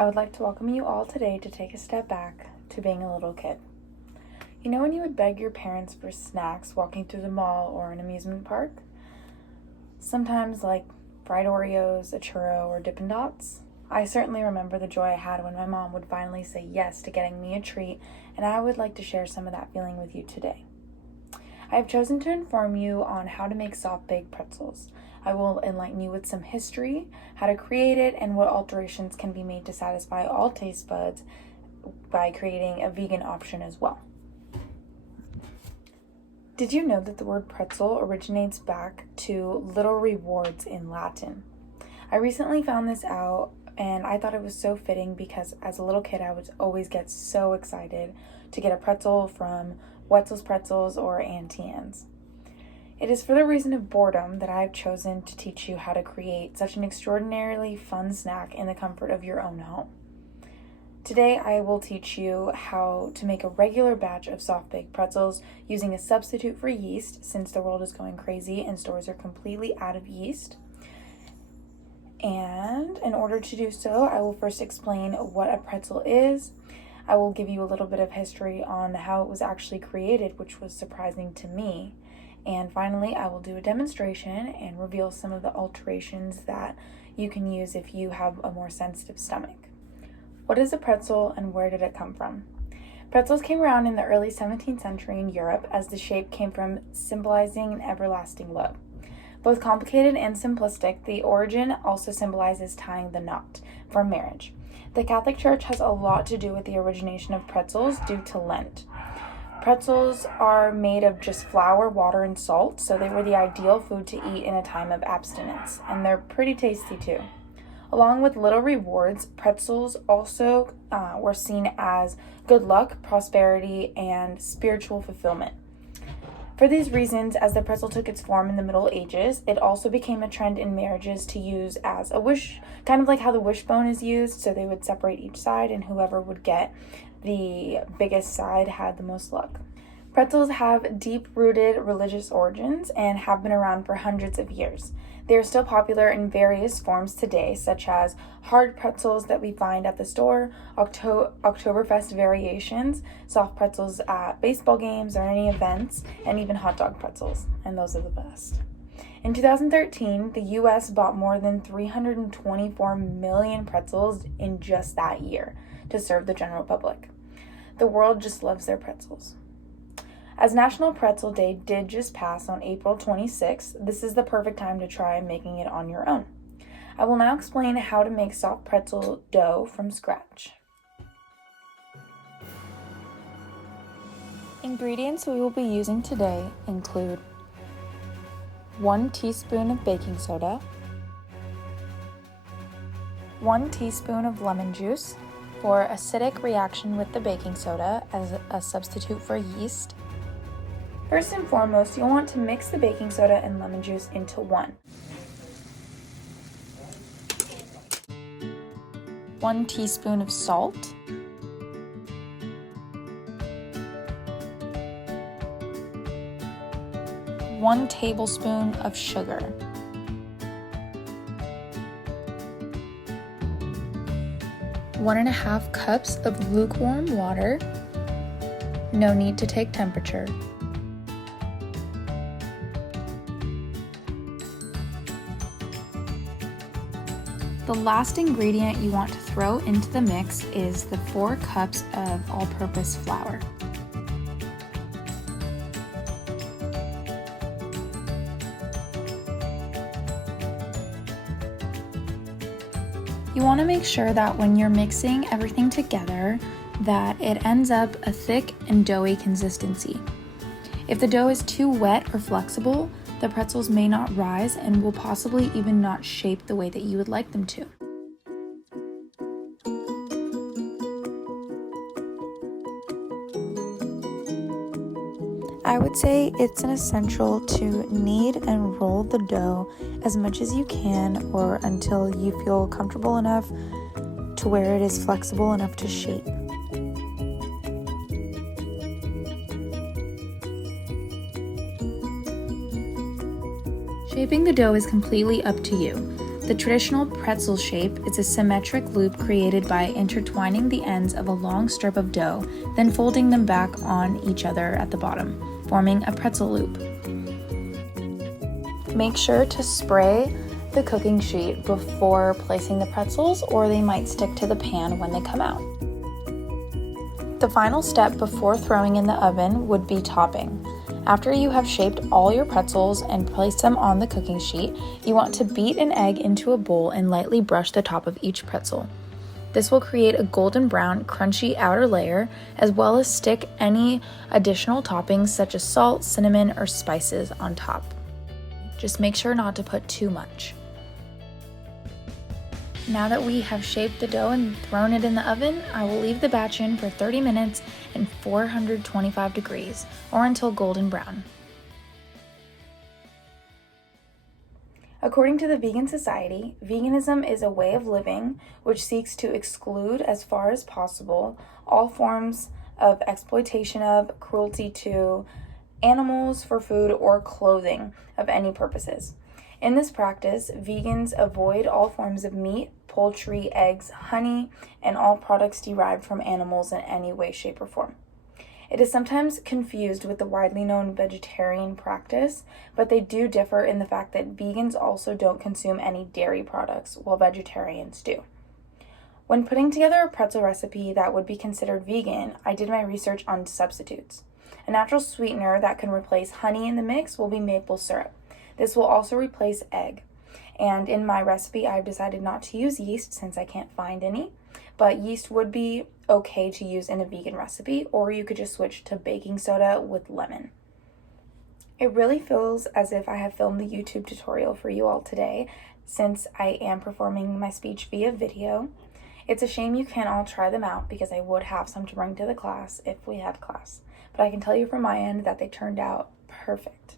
I would like to welcome you all today to take a step back to being a little kid. You know when you would beg your parents for snacks walking through the mall or an amusement park? Sometimes like fried Oreos, a churro, or Dippin' Dots? I certainly remember the joy I had when my mom would finally say yes to getting me a treat, and I would like to share some of that feeling with you today. I have chosen to inform you on how to make soft-baked pretzels. I will enlighten you with some history, how to create it, and what alterations can be made to satisfy all taste buds by creating a vegan option as well. Did you know that the word pretzel originates back to little rewards in Latin? I recently found this out and I thought it was so fitting because as a little kid I would always get so excited to get a pretzel from Wetzel's Pretzels or Auntie Anne's. It is for the reason of boredom that I have chosen to teach you how to create such an extraordinarily fun snack in the comfort of your own home. Today I will teach you how to make a regular batch of soft-baked pretzels using a substitute for yeast since the world is going crazy and stores are completely out of yeast. And in order to do so, I will first explain what a pretzel is. I will give you a little bit of history on how it was actually created, which was surprising to me. And finally, I will do a demonstration and reveal some of the alterations that you can use if you have a more sensitive stomach. What is a pretzel and where did it come from? Pretzels came around in the early 17th century in Europe as the shape came from symbolizing an everlasting love. Both complicated and simplistic, the origin also symbolizes tying the knot for marriage. The Catholic Church has a lot to do with the origination of pretzels due to Lent. Pretzels are made of just flour, water, and salt, so they were the ideal food to eat in a time of abstinence, and they're pretty tasty too. Along with little rewards, pretzels also were seen as good luck, prosperity, and spiritual fulfillment. For these reasons, as the pretzel took its form in the Middle Ages, it also became a trend in marriages to use as a wish, kind of like how the wishbone is used, so they would separate each side and whoever would get the biggest side had the most luck. Pretzels have deep-rooted religious origins and have been around for hundreds of years. They are still popular in various forms today, such as hard pretzels that we find at the store, Oktoberfest variations, soft pretzels at baseball games or any events, and even hot dog pretzels, and those are the best. In 2013, the U.S. bought more than 324 million pretzels in just that year to serve the general public. The world just loves their pretzels. As National Pretzel Day did just pass on April 26th, this is the perfect time to try making it on your own. I will now explain how to make soft pretzel dough from scratch. Ingredients we will be using today include 1 teaspoon of baking soda, 1 teaspoon of lemon juice for acidic reaction with the baking soda as a substitute for yeast. First and foremost, you'll want to mix the baking soda and lemon juice into one. 1 teaspoon of salt. 1 tablespoon of sugar. 1.5 cups of lukewarm water. No need to take temperature. The last ingredient you want to throw into the mix is the 4 cups of all-purpose flour. You want to make sure that when you're mixing everything together, that it ends up a thick and doughy consistency. If the dough is too wet or flexible, the pretzels may not rise and will possibly even not shape the way that you would like them to. I would say it's an essential to knead and roll the dough as much as you can or until you feel comfortable enough to where it is flexible enough to shape. Shaping the dough is completely up to you. The traditional pretzel shape is a symmetric loop created by intertwining the ends of a long strip of dough, then folding them back on each other at the bottom, forming a pretzel loop. Make sure to spray the cooking sheet before placing the pretzels, or they might stick to the pan when they come out. The final step before throwing in the oven would be topping. After you have shaped all your pretzels and placed them on the cooking sheet, you want to beat an egg into a bowl and lightly brush the top of each pretzel. This will create a golden brown, crunchy outer layer, as well as stick any additional toppings such as salt, cinnamon, or spices on top. Just make sure not to put too much. Now that we have shaped the dough and thrown it in the oven, I will leave the batch in for 30 minutes in 425 degrees, or until golden brown. According to the Vegan Society, veganism is a way of living which seeks to exclude, as far as possible, all forms of exploitation of, cruelty to, animals for food or clothing of any purposes. In this practice, vegans avoid all forms of meat, poultry, eggs, honey, and all products derived from animals in any way, shape, or form. It is sometimes confused with the widely known vegetarian practice, but they do differ in the fact that vegans also don't consume any dairy products, while vegetarians do. When putting together a pretzel recipe that would be considered vegan, I did my research on substitutes. A natural sweetener that can replace honey in the mix will be maple syrup. This will also replace egg. And in my recipe, I've decided not to use yeast since I can't find any, but yeast would be okay to use in a vegan recipe, or you could just switch to baking soda with lemon. It really feels as if I have filmed the YouTube tutorial for you all today, since I am performing my speech via video. It's a shame you can't all try them out, because I would have some to bring to the class if we had class, but I can tell you from my end that they turned out perfect.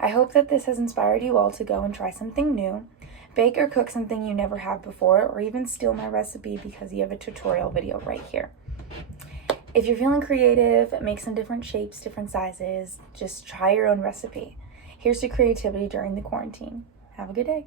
I hope that this has inspired you all to go and try something new, bake or cook something you never have before, or even steal my recipe because you have a tutorial video right here. If you're feeling creative, make some different shapes, different sizes, just try your own recipe. Here's to creativity during the quarantine. Have a good day.